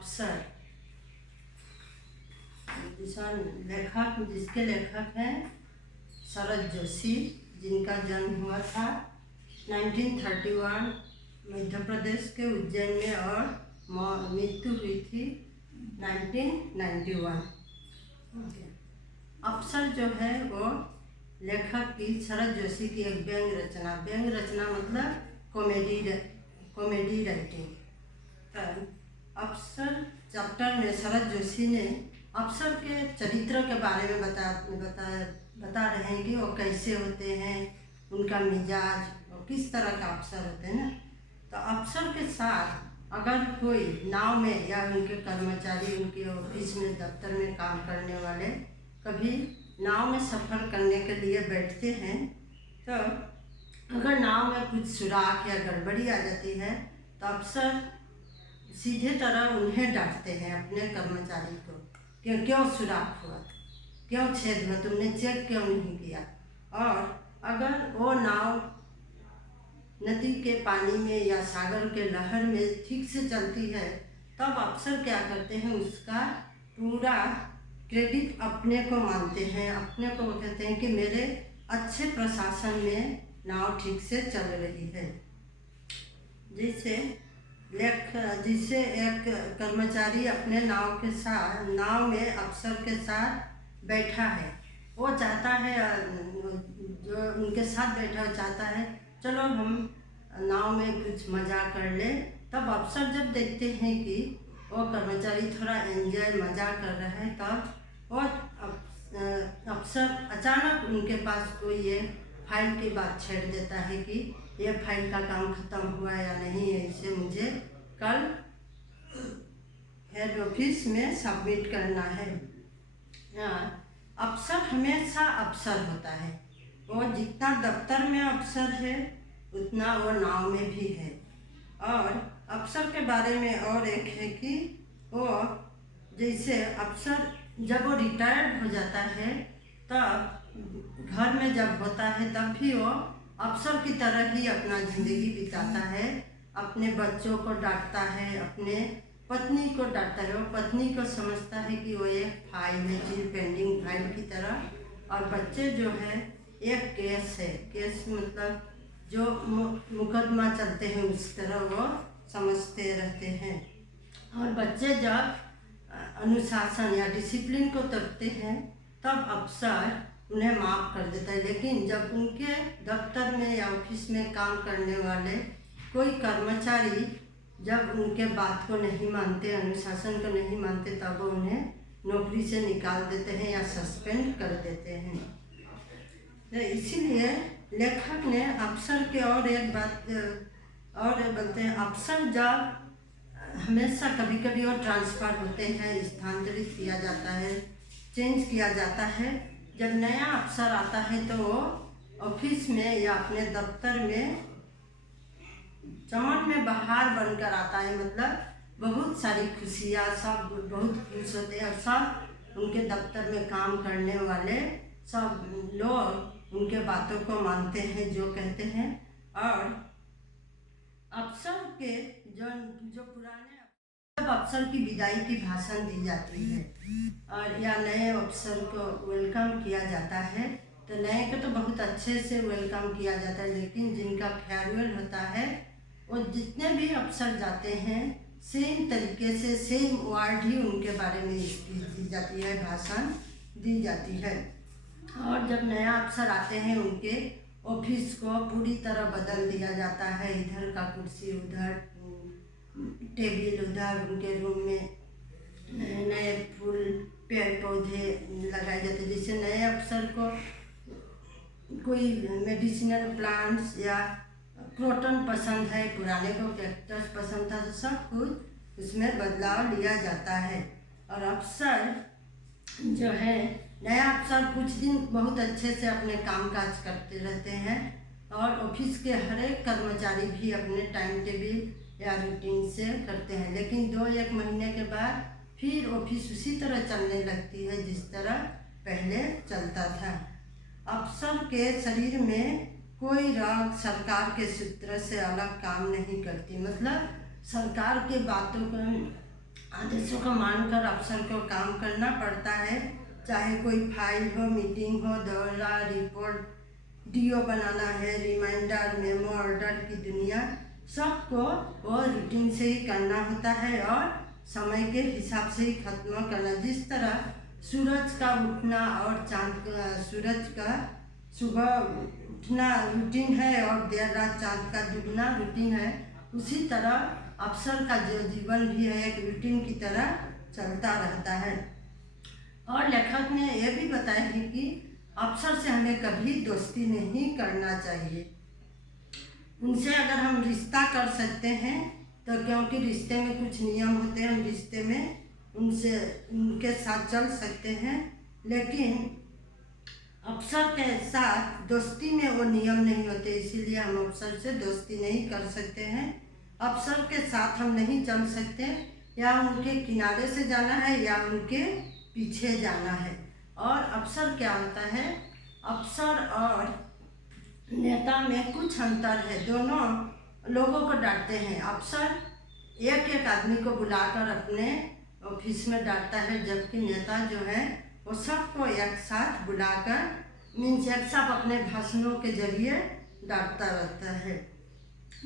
अफसर जिसके लेखक हैं शरद जोशी, जिनका जन्म हुआ था 1931 मध्य प्रदेश के उज्जैन में और मृत्यु हुई थी 1991। अफसर जो है वो लेखक की शरद जोशी की एक व्यंग्य रचना मतलब कॉमेडी राइटिंग। अफसर चैप्टर में शरद जोशी ने अफसर के चरित्र के बारे में बता रहे हैं कि वो कैसे होते हैं, उनका मिजाज और किस तरह का अफसर होते हैं ना। तो अफसर के साथ अगर कोई नाव में या उनके कर्मचारी उनके ऑफिस में दफ्तर में काम करने वाले कभी नाव में सफ़र करने के लिए बैठते हैं तो अगर नाव में कुछ सुराख या गड़बड़ी आ जाती है तो अफसर सीधे तरह उन्हें डांटते हैं, अपने कर्मचारी को, कि क्यों सुराख हुआ, क्यों छेद हुआ, तुमने चेक क्यों नहीं किया। और अगर वो नाव नदी के पानी में या सागर के लहर में ठीक से चलती है तब अफसर क्या करते हैं, उसका पूरा क्रेडिट अपने को मानते हैं, अपने को कहते हैं कि मेरे अच्छे प्रशासन में नाव ठीक से चल रही है। जिसे एक कर्मचारी अपने नाव में अफसर के साथ बैठा है, वो चाहता है, जो उनके साथ बैठा है चाहता है चलो हम नाव में कुछ मज़ा कर ले। तब अफसर जब देखते हैं कि वो कर्मचारी थोड़ा एंजॉय मज़ा कर रहा है तब वो अफसर अचानक उनके पास कोई ये फाइल की बात छेड़ देता है कि ये फाइल का काम ख़त्म हुआ या नहीं है, इसे मुझे कल हेड ऑफिस में सबमिट करना है। अफसर हमेशा अफसर होता है, वो जितना दफ्तर में अफसर है उतना वो नाव में भी है। और अफसर के बारे में और एक है कि वो जैसे अफसर जब वो रिटायर्ड हो जाता है तब घर में जब होता है तब भी वो अफसर की तरह ही अपना ज़िंदगी बिताता है, अपने बच्चों को डांटता है, अपने पत्नी को डांटता है। वो पत्नी को समझता है कि वो एक फाइल है, पेंडिंग फाइल की तरह, और बच्चे जो है एक केस है, केस मतलब जो मुकदमा चलते हैं उस तरह वो समझते रहते हैं। और बच्चे जब अनुशासन या डिसिप्लिन को तोड़ते हैं तब अफसर उन्हें माफ़ कर देता है। लेकिन जब उनके दफ्तर में या ऑफिस में काम करने वाले कोई कर्मचारी जब उनके बात को नहीं मानते, अनुशासन को नहीं मानते, तब वो उन्हें नौकरी से निकाल देते हैं या सस्पेंड कर देते हैं। तो इसीलिए लेखक ने अफसर के और एक बात और बोलते हैं, अफसर जब हमेशा कभी कभी वो ट्रांसफ़र होते हैं, स्थानांतरित किया जाता है, चेंज किया जाता है। जब नया अफसर आता है तो वो ऑफिस में या अपने दफ्तर में चमन में बहार बनकर आता है, मतलब बहुत सारी खुशियाँ, सब बहुत खुश होते हैं और सब उनके दफ्तर में काम करने वाले सब लोग उनके बातों को मानते हैं जो कहते हैं। और अफसर के जो पुराने अफसर की विदाई की भाषण दी जाती है और या नए अफसर को वेलकम किया जाता है, तो नए को तो बहुत अच्छे से वेलकम किया जाता है, लेकिन जिनका फेयरवेल होता है वो जितने भी अफसर जाते हैं सेम तरीके से सेम वर्ड ही उनके बारे में स्पीच दी जाती है, भाषण दी जाती है। और जब नया अफसर आते हैं उनके ऑफिस को पूरी तरह बदल दिया जाता है, इधर का कुर्सी उधर, टेबल उधर, उनके रूम में नए फूल पेड़ पौधे लगाए जाते हैं। जैसे नए अफसर को कोई मेडिसिनल प्लांट्स या क्रोटन पसंद है, पुराने को कैक्टस पसंद था, तो सब कुछ उसमें बदलाव लिया जाता है। और अफसर जो है नया अफसर कुछ दिन बहुत अच्छे से अपने कामकाज करते रहते हैं और ऑफिस के हर एक कर्मचारी भी अपने टाइम टेबल या रूटीन से करते हैं, लेकिन 2-1 महीने के बाद फिर ऑफिस उसी तरह चलने लगती है जिस तरह पहले चलता था। अफसर के शरीर में कोई रग सरकार के सूत्र से अलग काम नहीं करती, मतलब सरकार के बातों को आदेशों को मानकर अफसर को काम करना पड़ता है। चाहे कोई फाइल हो, मीटिंग हो, दौरा, रिपोर्ट, डीओ बनाना है, रिमाइंडर, मेमो, ऑर्डर की दुनिया, सबको वो रूटीन से ही करना होता है और समय के हिसाब से ही खत्म करना। जिस तरह सूरज का उठना और सूरज का सुबह उठना रूटीन है और देर रात चाँद का डूबना रूटीन है, उसी तरह अफसर का जो जीवन भी है एक रूटीन की तरह चलता रहता है। और लेखक ने यह भी बताया है कि अफसर से हमें कभी दोस्ती नहीं करना चाहिए। उनसे अगर हम रिश्ता कर सकते हैं तो, क्योंकि रिश्ते में कुछ नियम होते हैं, हम रिश्ते में उनके साथ चल सकते हैं, लेकिन अफसर के साथ दोस्ती में वो नियम नहीं होते, इसीलिए हम अफसर से दोस्ती नहीं कर सकते हैं। अफसर के साथ हम नहीं चल सकते, या उनके किनारे से जाना है या उनके पीछे जाना है। और अफसर क्या होता है, अफसर और नेता में कुछ अंतर है। दोनों लोगों को डांटते हैं। अफसर एक एक आदमी को बुलाकर अपने ऑफिस में डांटता है, जबकि नेता जो है वो सबको एक साथ बुलाकर मीन्स एक साथ अपने भाषणों के जरिए डांटता रहता है।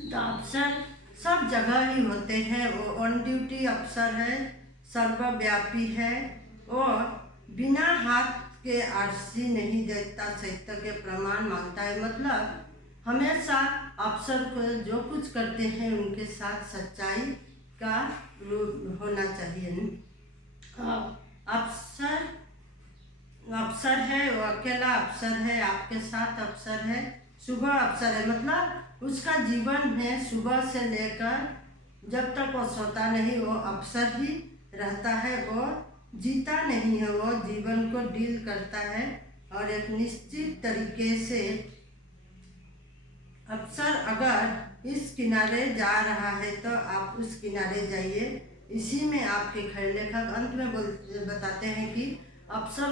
तो अफसर सब जगह ही होते हैं। वो ऑन ड्यूटी अफसर है, सर्वव्यापी है, और बिना हाथ के आरसी नहीं देखता, सत्य के प्रमाण मांगता है। मतलब हमेशा अफसर को जो कुछ करते हैं उनके साथ सच्चाई का रूप होना चाहिए। अफसर है वो अकेला अफसर है, आपके साथ अफसर है, सुबह अफसर है, मतलब उसका जीवन है सुबह से लेकर जब तक वो सोता नहीं वो अफसर ही रहता है। वो जीता नहीं है, वो जीवन को डील करता है और एक निश्चित तरीके से अफसर अगर इस किनारे जा रहा है तो आप उस किनारे जाइए। इसी में आपके खड़े लेखक अंत में बताते हैं कि अफसर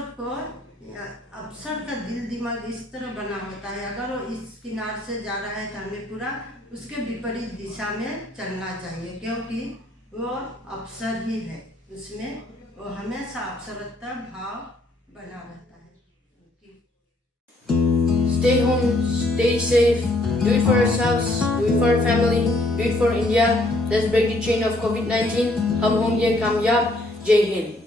का दिल दिमाग इस तरह बना होता है, अगर वो इस किनारे से जा रहा है तो हमें पूरा उसके विपरीत दिशा में चलना चाहिए, क्योंकि वो अफसर ही है, उसमें वो हमेशा अफसरता भाव बना रहता है। Stay home, stay safe, do it for yourselves, do it for your family, do it for India. Let's break the chain of COVID-19. हम होंगे कामयाब। जय हिंद।